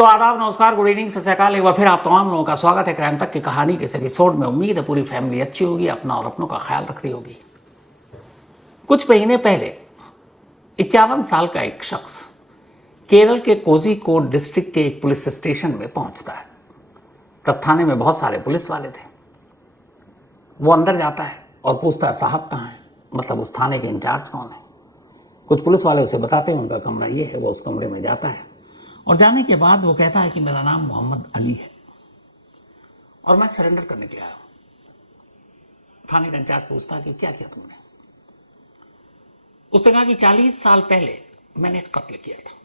तो आदाब, नमस्कार, गुड इवनिंग, सत श्री अकाल। एक बार फिर आप तमाम लोगों का स्वागत है क्राइम तक की कहानी के इस एपिसोड में। उम्मीद है पूरी फैमिली अच्छी होगी, अपना और अपनों का ख्याल रख रही होगी। कुछ महीने पहले 51 साल का एक शख्स केरल के कोझिकोड डिस्ट्रिक्ट के एक पुलिस स्टेशन में पहुंचता है। तब थाने में बहुत सारे पुलिस वाले थे। वो अंदर जाता है और पूछता है, साहब कहाँ है, मतलब उस थाने के इंचार्ज कौन है। कुछ पुलिस वाले उसे बताते हैं उनका कमरा ये है। वो उस कमरे में जाता है और जाने के बाद वो कहता है कि मेरा नाम मोहम्मद अली है और मैं सरेंडर करने के लिए आया हूं। थाने का इंचार्ज पूछता है कि क्या किया तुमने। उसने कहा कि 40 साल पहले मैंने एक कत्ल किया था।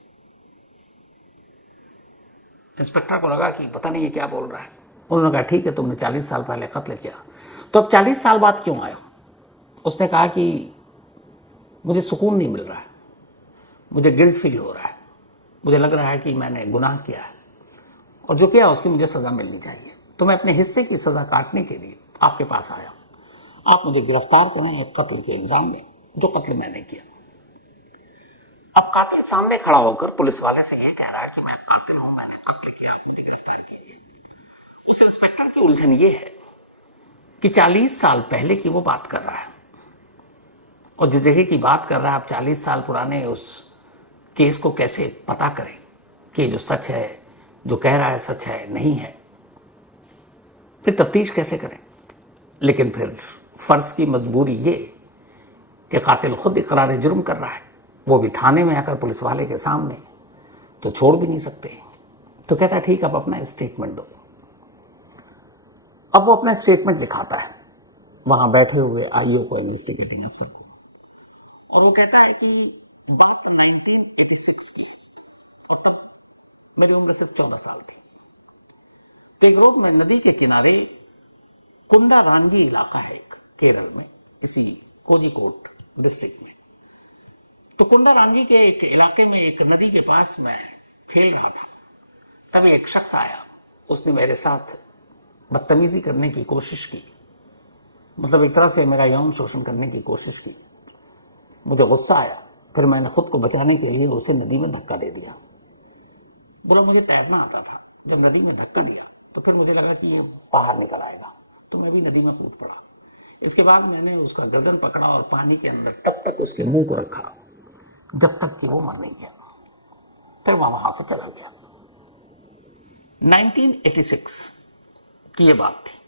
इंस्पेक्टर को लगा कि पता नहीं ये क्या बोल रहा है। उन्होंने कहा, ठीक है, तुमने 40 साल पहले कत्ल किया, तो अब 40 साल बाद क्यों आए हो। उसने कहा कि मुझे सुकून नहीं मिल रहा है, मुझे गिल्ट फील हो रहा है, मुझे लग रहा है कि मैंने गुनाह किया है और जो किया उसकी मुझे सजा मिलनी चाहिए। तो मैं अपने हिस्से की सजा काटने के लिए आपके पास आया हूं। आप मुझे गिरफ्तार करें एक कत्ल के इल्जाम में, जो कत्ल मैंने किया। अब कातिल सामने खड़ा होकर पुलिस वाले से यह कह रहा है कि मैं कातिल हूं, मैंने कत्ल किया, आप मुझे गिरफ्तार कीजिए। उस इंस्पेक्टर की उलझन ये है कि 40 साल पहले की वो बात कर रहा है और जिस जगह की बात कर रहा है, आप 40 साल पुराने उस केस को कैसे पता करें कि जो सच है, जो कह रहा है सच है नहीं है। फिर तफ्तीश कैसे करें। लेकिन फिर फर्ज की मजबूरी ये कि कातिल खुद इकरार जुर्म कर रहा है, वो भी थाने में आकर पुलिस वाले के सामने, तो छोड़ भी नहीं सकते। तो कहता है, ठीक, अब अपना स्टेटमेंट दो। अब वो अपना स्टेटमेंट लिखाता है वहां बैठे हुए आईओ को, इन्वेस्टिगेटिंग अफसर को, और वो कहता है कि बात 1986 की, और तब मेरी उम्र सिर्फ 14 साल थी। तो एक रोज मैं नदी के किनारे, कुंडारांजी इलाका है एक केरल में, इसी कोझिकोड डिस्ट्रिक्ट में, तो कुंडारांजी के एक इलाके में एक नदी के पास मैं खेल रहा था। तब एक शख्स आया, उसने मेरे साथ बदतमीजी करने की कोशिश की, मतलब एक तरह से मेरा यौन शोषण करने की कोशिश की। मुझे गुस्सा आया, फिर मैंने खुद को बचाने के लिए उसे नदी में धक्का दे दिया। बोला मुझे तैरना आता था, जब नदी में धक्का दिया तो फिर मुझे लगा कि ये बाहर निकल आएगा, तो मैं भी नदी में कूद पड़ा। इसके बाद मैंने उसका गर्दन पकड़ा और पानी के अंदर तब तक उसके मुंह को रखा जब तक कि वो मर नहीं गया। फिर वह वहां से चला गया। 1986 की ये बात थी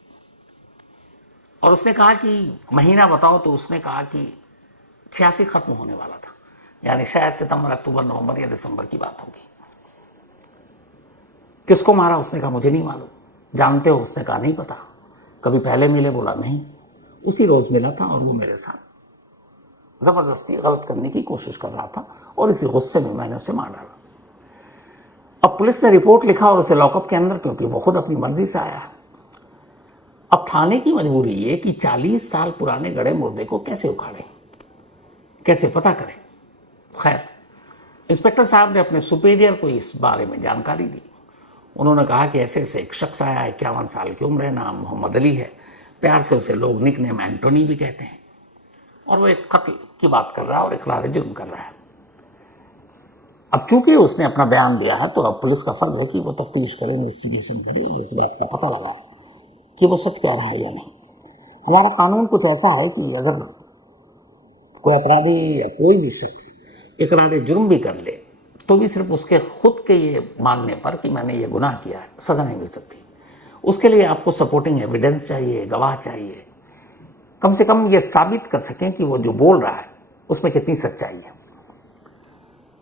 और उसने कहा कि महीना बताओ, तो उसने कहा कि 86 खत्म होने वाला था, यानी शायद सितंबर, अक्टूबर, नवंबर या दिसंबर की बात होगी। किसको मारा, उसने कहा मुझे नहीं मालूम। जानते हो, उसने कहा नहीं पता। कभी पहले मिले, बोला नहीं, उसी रोज मिला था और वो मेरे साथ जबरदस्ती गलत करने की कोशिश कर रहा था और इसी गुस्से में मैंने उसे मार डाला। अब पुलिस ने रिपोर्ट लिखा और उसे लॉकअप के अंदर, क्योंकि वो खुद अपनी मर्जी से आया। अब थाने की मजबूरी ये कि 40 साल पुराने गड़े मुर्दे को कैसे उखाड़े, कैसे पता करें। खैर, इंस्पेक्टर साहब ने अपने सुपीरियर को इस बारे में जानकारी दी। उन्होंने कहा कि ऐसे ऐसे एक शख्स आया, 51 साल की उम्र है, नाम मोहम्मद अली है, प्यार से उसे लोग निकनेम एंटोनी भी कहते हैं, और वो एक कत्ल की बात कर रहा है और इकरार जुर्म कर रहा है। अब चूंकि उसने अपना बयान दिया है, तो अब पुलिस का फर्ज है कि वो तफ्तीश करे, इन्वेस्टिगेशन करे और इस बात का पता लगा कि वो सच कह रहा है या नहीं। हमारा कानून कुछ ऐसा है कि अगर कोई अपराधी या कोई भी शख्स इकरार जुर्म भी कर ले, तो भी सिर्फ उसके खुद के ये मानने पर कि मैंने ये गुनाह किया है, सजा नहीं मिल सकती। उसके लिए आपको सपोर्टिंग एविडेंस चाहिए, गवाह चाहिए, कम से कम ये साबित कर सकें कि वो जो बोल रहा है उसमें कितनी सच्चाई है।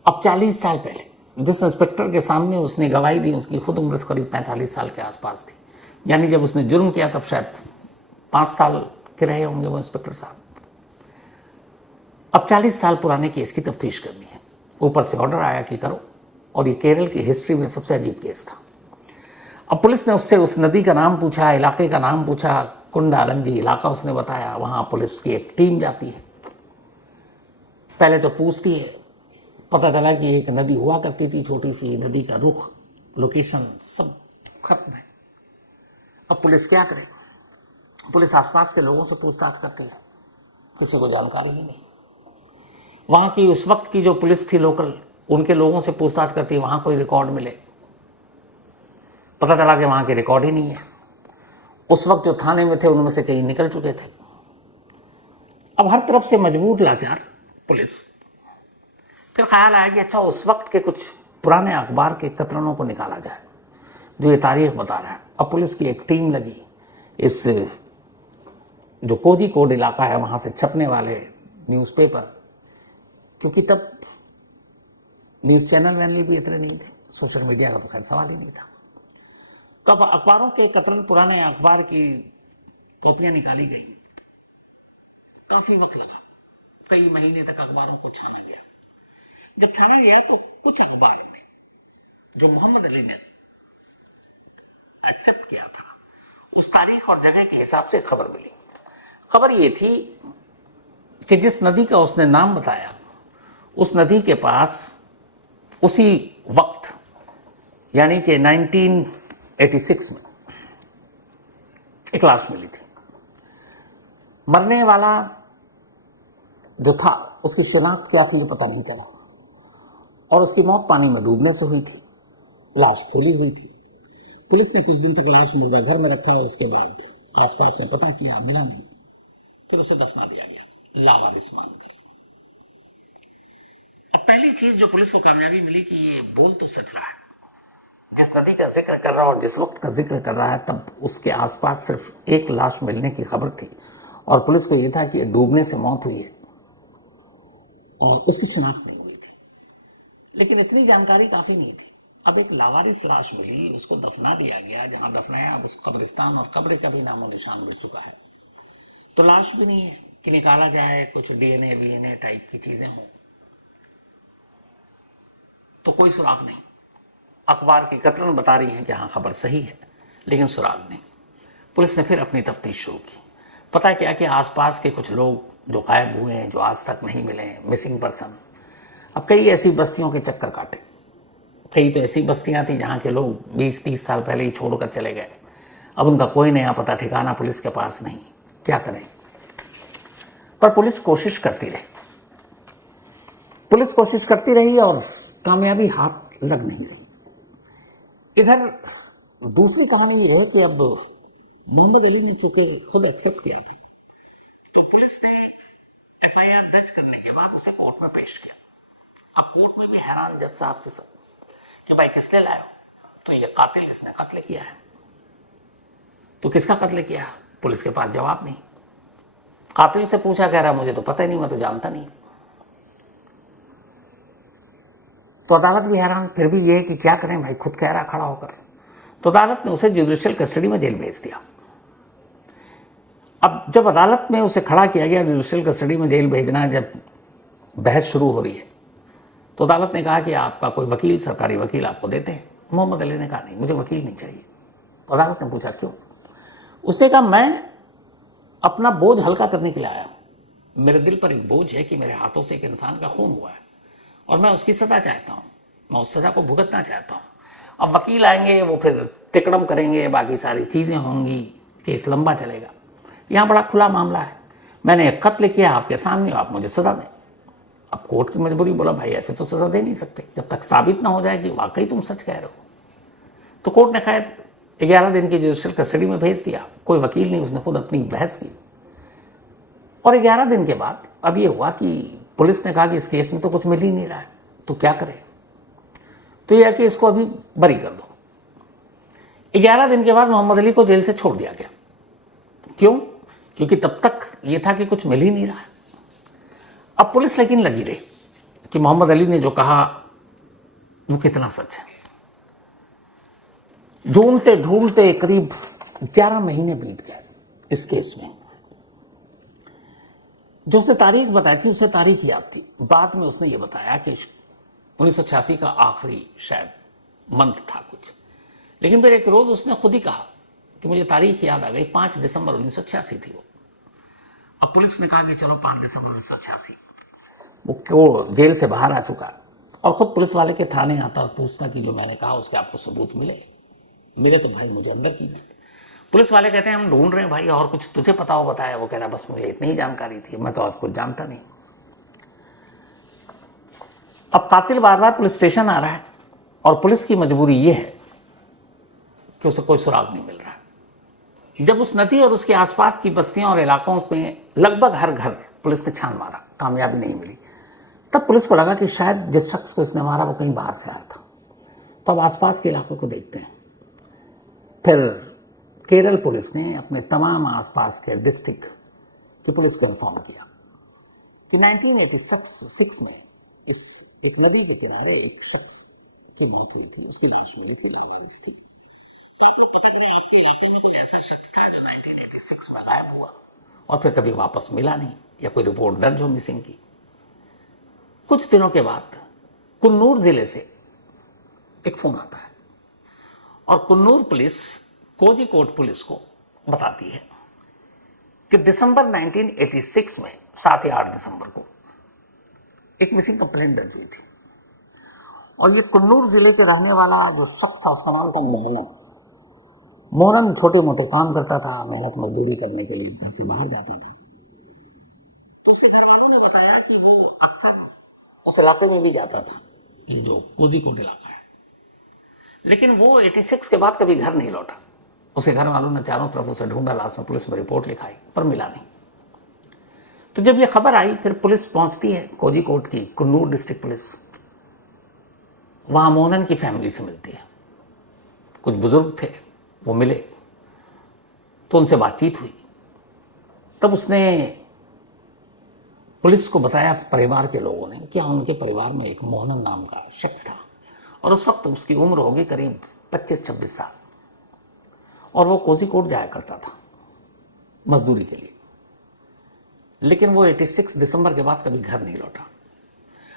अब 40 साल पहले जिस इंस्पेक्टर के सामने उसने गवाही दी, उसकी खुद उम्र करीब 45 साल के आसपास थी, यानी जब उसने जुर्म किया तब शायद 5 साल के रहे होंगे वो इंस्पेक्टर साहब। अब 40 साल पुराने केस की तफ्तीश करनी है, ऊपर से ऑर्डर आया कि करो, और ये केरल की हिस्ट्री में सबसे अजीब केस था। अब पुलिस ने उससे उस नदी का नाम पूछा, इलाके का नाम पूछा, कुंडारंजी इलाका उसने बताया। वहां पुलिस की एक टीम जाती है, पहले तो पूछती है, पता चला कि एक नदी हुआ करती थी, छोटी सी नदी का रुख, लोकेशन सब खत्म है। अब पुलिस क्या करे, पुलिस आसपास के लोगों से पूछताछ करती है, किसी को जानकारी ही नहीं। वहां की उस वक्त की जो पुलिस थी लोकल, उनके लोगों से पूछताछ करती है, वहां कोई रिकॉर्ड मिले पता चला कि वहां के रिकॉर्ड ही नहीं है। उस वक्त जो थाने में थे उनमें से कई निकल चुके थे। अब हर तरफ से मजबूर लाचार पुलिस। फिर ख्याल आया कि अच्छा उस वक्त के कुछ पुराने अखबार के कतरनों को निकाला जाए जो ये तारीख बता रहा है। अब पुलिस की एक टीम लगी, इस जो कोझिकोड इलाका है वहां से छपने वाले न्यूज़पेपर, क्योंकि तब न्यूज चैनल वैनल भी इतने नहीं थे, सोशल मीडिया का तो खैर सवाल ही नहीं था। तो अब अखबारों के कतरन, पुराने अखबार की कॉपियां निकाली गई। काफी वक्त लगा, कई महीने तक अखबारों को छाना गया। जब छाना गया तो कुछ अखबार जो मोहम्मद अली ने एक्सेप्ट किया था, उस तारीख और जगह के हिसाब से खबर मिली। खबर ये थी कि जिस नदी का उसने नाम बताया, उस नदी के पास उसी वक्त यानी कि 1986 में एक लाश मिली थी। मरने वाला जो था उसकी शिनाख्त क्या थी ये पता नहीं चला, और उसकी मौत पानी में डूबने से हुई थी। लाश खोली हुई थी। पुलिस ने कुछ दिन तक लाश मुर्दा घर में रखा, उसके बाद आसपास ने पता किया, मिला नहीं, फिर उसे दफना दिया गया लावारिस मानकर। अब पहली चीज जो पुलिस को कामयाबी मिली कि ये बोल तो सच रहा है, जिस नदी का जिक्र कर रहा है और जिस वक्त का जिक्र कर रहा है तब उसके आसपास सिर्फ एक लाश मिलने की खबर थी, और पुलिस को यह था कि डूबने से मौत हुई है और उसकी शिनाख्त नहीं हुई थी। लेकिन इतनी जानकारी काफी नहीं थी। अब एक लावारिस लाश मिली, उसको दफना दिया गया, जहां दफनाया उस कब्रिस्तान और कब्र का भी नामो निशान मिट चुका है। तो लाश भी नहीं है कि निकाला जाए, कुछ डीएनए वीएनए टाइप की चीजें हों, तो कोई सुराग नहीं। अखबार की कतरन बता रही है कि हाँ खबर सही है, लेकिन सुराग नहीं। पुलिस ने फिर अपनी तफ्तीश शुरू की। पता क्या कि आसपास के कुछ लोग जो गायब हुए हैं, जो आज तक नहीं मिले, मिसिंग पर्सन। अब कई ऐसी बस्तियों के चक्कर काटे। कई तो ऐसी बस्तियां थी जहां के लोग 20-30 साल पहले ही छोड़कर चले गए। अब उनका कोई नया पता ठिकाना पुलिस के पास नहीं, क्या करें। पर पुलिस कोशिश करती रही, पुलिस कोशिश करती रही और कामयाबी हाथ लग नहीं रही। इधर दूसरी कहानी यह है कि अब मोहम्मद अली ने चूंकि खुद एक्सेप्ट किया था, तो पुलिस ने एफआईआर दर्ज करने के बाद उसे कोर्ट में पेश किया। अब कोर्ट में भी हैरान जज साहब से सब कि भाई किसने लाया, तो ये कातिल, इसने कत्ल किया है। तो किसका कत्ल किया? पुलिस के पास जवाब नहीं। कातिल से पूछा, कह रहा मुझे तो पता ही नहीं, मैं तो जानता नहीं। तो अदालत भी हैरान, फिर भी ये कि क्या करें भाई, खुद कह रहा खड़ा होकर। तो अदालत ने उसे जुडिशियल कस्टडी में जेल भेज दिया। अब जब अदालत में उसे खड़ा किया गया, जुडिशियल कस्टडी में जेल भेजना, जब बहस शुरू हो रही है, तो अदालत ने कहा कि आपका कोई वकील, सरकारी वकील आपको देते हैं। मोहम्मद अली ने कहा नहीं, मुझे वकील नहीं चाहिए। तो अदालत ने पूछा क्यों? उसने कहा मैं अपना बोझ हल्का करने के लिए आया हूं। मेरे दिल पर एक बोझ है कि मेरे हाथों से एक इंसान का खून हुआ है और मैं उसकी सजा चाहता हूं, मैं उस सजा को भुगतना चाहता हूं। अब वकील आएंगे, वो फिर तिकड़म करेंगे, बाकी सारी चीजें होंगी, केस लंबा चलेगा। यहां बड़ा खुला मामला है, मैंने एक कत्ल किया आपके सामने, आप मुझे सजा दें। अब कोर्ट की मजबूरी, बोला भाई ऐसे तो सजा दे नहीं सकते जब तक साबित ना हो जाए कि वाकई तुम सच कह रहे हो। तो कोर्ट ने खैर 11 दिन की जुडिशियल कस्टडी में भेज दिया। कोई वकील नहीं, उसने खुद अपनी बहस की। और 11 दिन के बाद अब ये हुआ कि पुलिस ने कहा कि इस केस में तो कुछ मिल ही नहीं रहा है, तो क्या करें। तो यह कि इसको अभी बरी कर दो। 11 दिन के बाद मोहम्मद अली को जेल से छोड़ दिया गया। क्यों? क्योंकि तब तक ये था कि कुछ मिल ही नहीं रहा है। अब पुलिस लेकिन लगी रही कि मोहम्मद अली ने जो कहा वो कितना सच है। ढूंढते ढूंढते करीब 11 महीने बीत गए इस केस में। जो उसने तारीख बताई थी उसे तारीख याद थी। बाद में उसने ये बताया कि 1986 का आखिरी शायद मंथ था कुछ, लेकिन फिर एक रोज उसने खुद ही कहा कि मुझे तारीख याद आ गई, 5 दिसंबर 1986 थी वो। अब पुलिस ने कहा कि चलो 5 दिसंबर 1986। वो जेल से बाहर आ चुका और खुद पुलिस वाले के थाने आता और पूछता कि जो मैंने कहा उसके आपको सबूत मिले तो भाई मुझे अंदर कीजिए। पुलिस वाले कहते हैं हम ढूंढ रहे हैं भाई, और कुछ तुझे पता हो बताया। वो कह रहा बस मुझे इतनी ही जानकारी थी, मैं तो और कुछ जानता नहीं। अब कातिल बार बार पुलिस स्टेशन आ रहा है और पुलिस की मजबूरी यह है कि उसे कोई सुराग नहीं मिल रहा। जब उस नदी और उसके आसपास की बस्तियों और इलाकों में लगभग हर घर पुलिस ने छान मारा, कामयाबी नहीं मिली, तब पुलिस को लगा कि शायद जिस शख्स को इसने मारा वो कहीं बाहर से आया था। तब आसपास के इलाकों को देखते हैं। फिर केरल पुलिस ने अपने तमाम आसपास के डिस्ट्रिक्ट की पुलिस को इन्फॉर्म किया कि 1986 में इस एक नदी के किनारे एक शख्स की मौत हुई थी, उसकी लाश मिली थी, लावारिस थी। तो आप लोग पता करें आपके इलाके में कोई ऐसा शख्स था जो 1986 में गायब हुआ और फिर कभी वापस मिला नहीं, या कोई रिपोर्ट दर्ज हो मिसिंग की। कुछ दिनों के बाद कुन्नूर जिले से एक फोन आता है और कुन्नूर पुलिस कोझिकोड पुलिस को बताती है कि दिसंबर 1986 में 7 या 8 दिसंबर को एक मिसिंग कंप्लेंट दर्ज हुई थी और ये कुन्नूर जिले के रहने वाला जो शख्स था उसका नाम था मोहनन। मोहनन छोटे मोटे काम करता था, मेहनत मजदूरी करने के लिए घर से बाहर जाता था। तो उसके घर वालों ने बताया कि वो अक्सर उस इलाके में भी जाता था, ये जो कोझिकोड इलाका है, लेकिन वो 86 के बाद कभी घर नहीं लौटा। उसे घर वालों ने चारों तरफ उसे ढूंढा, लास्ट में पुलिस में रिपोर्ट लिखाई पर मिला नहीं। तो जब ये खबर आई फिर पुलिस पहुंचती है, कोझिकोड की कुन्नूर डिस्ट्रिक्ट पुलिस, वहां मोहनन की फैमिली से मिलती है। कुछ बुजुर्ग थे, वो मिले तो उनसे बातचीत हुई। तब उसने पुलिस को बताया, परिवार के लोगों ने, क्या उनके परिवार में एक मोहनन नाम का शख्स था और उस वक्त उसकी उम्र होगी करीब 25-26 साल और वो कोझिकोड जाया करता था मजदूरी के लिए, लेकिन वो 86 दिसंबर के बाद कभी घर नहीं लौटा।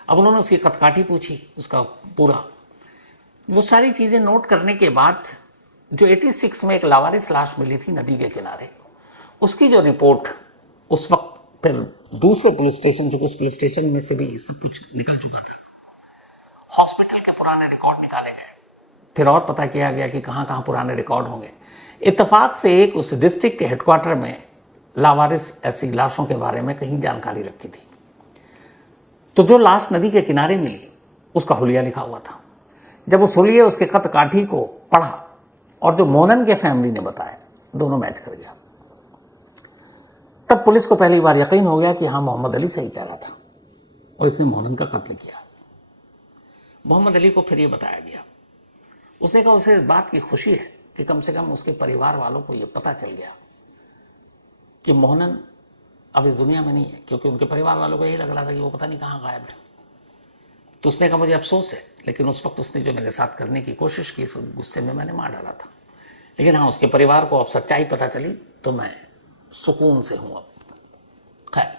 अब उन्होंने उसकी कथकाठी पूछी, उसका पूरा वो सारी चीजें नोट करने के बाद जो 86 में एक लावारिस लाश मिली थी नदी के किनारे, उसकी जो रिपोर्ट उस वक्त फिर दूसरे पुलिस स्टेशन, जो उस पुलिस स्टेशन में से भी सब कुछ निकल चुका था, हॉस्पिटल के पुराने रिकॉर्ड निकाले गए, फिर और पता किया गया कि कहां कहां पुराने रिकॉर्ड होंगे। इत्तेफाक से एक उस डिस्ट्रिक्ट के हेडक्वार्टर में लावारिस ऐसी लाशों के बारे में कहीं जानकारी रखी थी। तो जो लाश नदी के किनारे मिली उसका हुलिया लिखा हुआ था। जब उस हुलिये उसके खत काठी को पढ़ा और जो मोहनन के फैमिली ने बताया, दोनों मैच कर गया। तब पुलिस को पहली बार यकीन हो गया कि हाँ, मोहम्मद अली सही कह रहा था और इसने मोहनन का कत्ल किया। मोहम्मद अली को फिर ये बताया गया। उसने कहा उसे इस बात की खुशी है कि कम से कम उसके परिवार वालों को यह पता चल गया कि मोहनन अब इस दुनिया में नहीं है, क्योंकि उनके परिवार वालों को यही लग रहा था कि वो पता नहीं कहां गायब है। तो उसने कहा मुझे अफसोस है, लेकिन उस वक्त उसने जो मेरे साथ करने की कोशिश की, उस गुस्से में मैंने मार डाला था। लेकिन हाँ, उसके परिवार को अब सच्चाई पता चली तो मैं सुकून से हूं अब। खैर,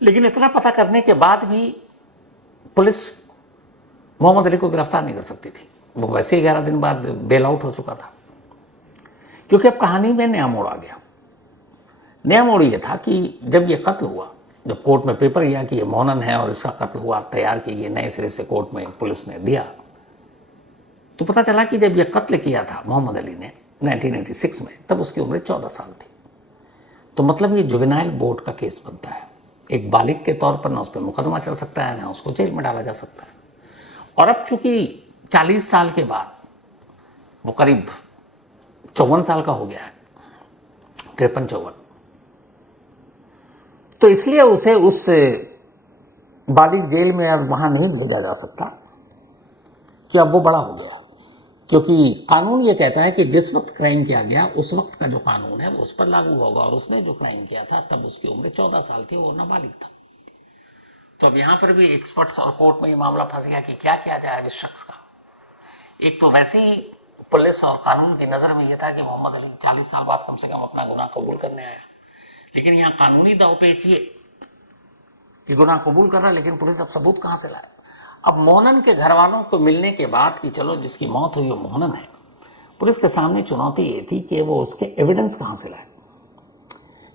लेकिन इतना पता करने के बाद भी पुलिस मोहम्मद अली को गिरफ्तार नहीं कर सकती थी। वो वैसे ही 11 दिन बाद बेल आउट हो चुका था, क्योंकि अब कहानी में नया मोड़ आ गया। नया मोड़ यह था कि जब यह कत्ल हुआ, जब कोर्ट में पेपर गया कि ये मोहनन है और इसका कत्ल हुआ, तैयार किए नए सिरे से कोर्ट में पुलिस ने दिया, तो पता चला कि जब यह कत्ल किया था मोहम्मद अली ने 1986 में, तब उसकी उम्र 14 साल थी। तो मतलब ये जुवेनाइल बोर्ड का केस बनता है। एक बालिग के तौर पर ना उस पर मुकदमा चल सकता है, ना उसको जेल में डाला जा सकता है। और अब चूंकि 40 साल के बाद वो करीब 54 साल का हो गया है, 53-54, तो इसलिए उसे उस बालिग जेल में अब वहां नहीं भेजा जा सकता कि अब वो बड़ा हो गया, क्योंकि कानून ये कहता है कि जिस वक्त क्राइम किया गया उस वक्त का जो कानून है वो उस पर लागू होगा, और उसने जो क्राइम किया था तब उसकी उम्र 14 साल थी, वो नाबालिग था। तो अब यहां पर भी एक्सपर्ट्स और कोर्ट में ये मामला फंस गया कि क्या किया जाए इस शख्स का। एक तो वैसे ही पुलिस और कानून की नजर में यह था कि मोहम्मद अली 40 साल बाद कम से कम अपना गुनाह कबूल करने आया, लेकिन यहां कानूनी दांवपेच ये कि गुनाह कबूल कर रहा, लेकिन पुलिस अब सबूत कहां से लाए। अब मोहनन के घर वालों को मिलने के बाद कि चलो जिसकी मौत हुई वो मोहनन है, पुलिस के सामने चुनौती ये थी कि वो उसके एविडेंस कहां से लाए।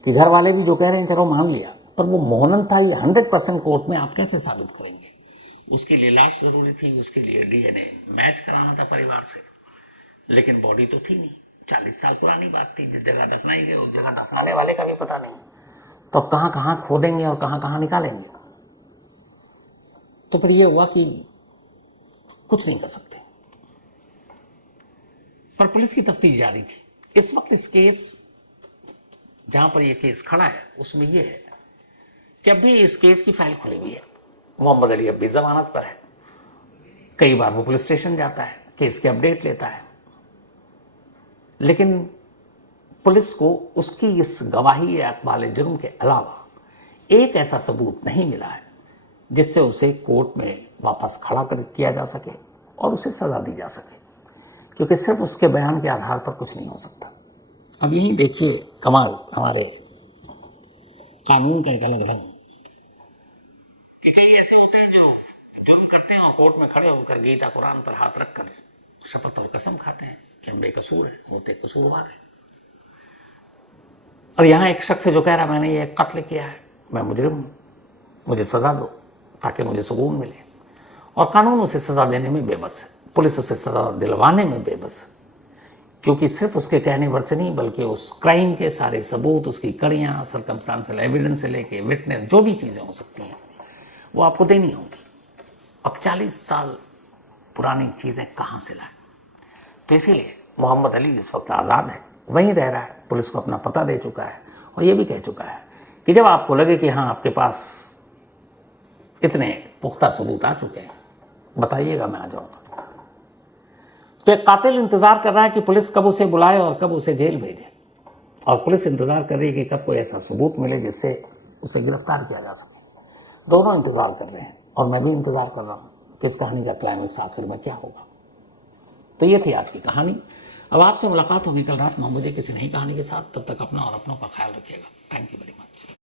कि घर वाले भी जो कह रहे हैं चलो मान लिया, पर वो मोहनन था ये 100% कोर्ट में आप कैसे साबित करेंगे। उसके लिए लाश जरूरी थी, उसके लिए डीएनए मैच कराना था परिवार से, लेकिन बॉडी तो थी नहीं। 40 साल पुरानी बात थी, जिस जगह दफनाई गई उस जगह दफनाने वाले का भी पता नहीं, तो अब कहां कहां खोदेंगे और कहां कहां निकालेंगे। तो फिर ये हुआ कि कुछ नहीं कर सकते। पर पुलिस की तफ्तीश जारी थी। इस वक्त इस केस, जहां पर यह केस खड़ा है, उसमें यह है कि अभी इस केस की फाइल खुली हुई है। मोहम्मद अली अब भी जमानत पर है। कई बार वो पुलिस स्टेशन जाता है, केस की अपडेट लेता है, लेकिन पुलिस को उसकी इस गवाही या इकबाल जुर्म के अलावा एक ऐसा सबूत नहीं मिला है जिससे उसे कोर्ट में वापस खड़ा कर किया जा सके और उसे सजा दी जा सके, क्योंकि सिर्फ उसके बयान के आधार पर कुछ नहीं हो सकता। अब यही देखिए कमाल हमारे कानून का एक अलग रंग कि कई ऐसे होते हैं जो जुर्म करते हैं और कोर्ट में खड़े होकर गीता कुरान पर हाथ रखकर शपथ और कसम खाते हैं कि हम बेकसूर हैं, होते कसूरवार हैं। और यहां एक शख्स जो कह रहा है मैंने ये कत्ल किया है, मैं मुजरिम हूं, मुझे सजा दो ताकि मुझे सुकून मिले, और कानून उसे सजा देने में बेबस है, पुलिस उसे सजा दिलवाने में बेबस है, क्योंकि सिर्फ उसके कहने भर से नहीं बल्कि उस क्राइम के सारे सबूत, उसकी कड़ियां, सर्कमस्टांशियल एविडेंस से लेके विटनेस, जो भी चीजें हो सकती हैं वो आपको देनी होंगी। अब 40 साल पुरानी चीजें कहां से लाए? तो इसीलिए मोहम्मद अली इस वक्त आज़ाद है, वहीं रह रहा है, पुलिस को अपना पता दे चुका है और ये भी कह चुका है कि जब आपको लगे कि हाँ आपके पास इतने पुख्ता सबूत आ चुके हैं, बताइएगा, मैं आ जाऊंगा। तो एक कातिल इंतजार कर रहा है कि पुलिस कब उसे बुलाए और कब उसे जेल भेजे, और पुलिस इंतजार कर रही है कि कब कोई ऐसा सबूत मिले जिससे उसे गिरफ्तार किया जा सके। दोनों इंतजार कर रहे हैं और मैं भी इंतजार कर रहा हूं कि इस कहानी का क्लाइमेक्स आखिर में क्या होगा। तो ये थी आज की कहानी। अब आपसे मुलाकात होगी कल रात 9 बजे किसी नई कहानी के साथ। तब तक अपना और अपनों का ख्याल रखिएगा। Thank you very much.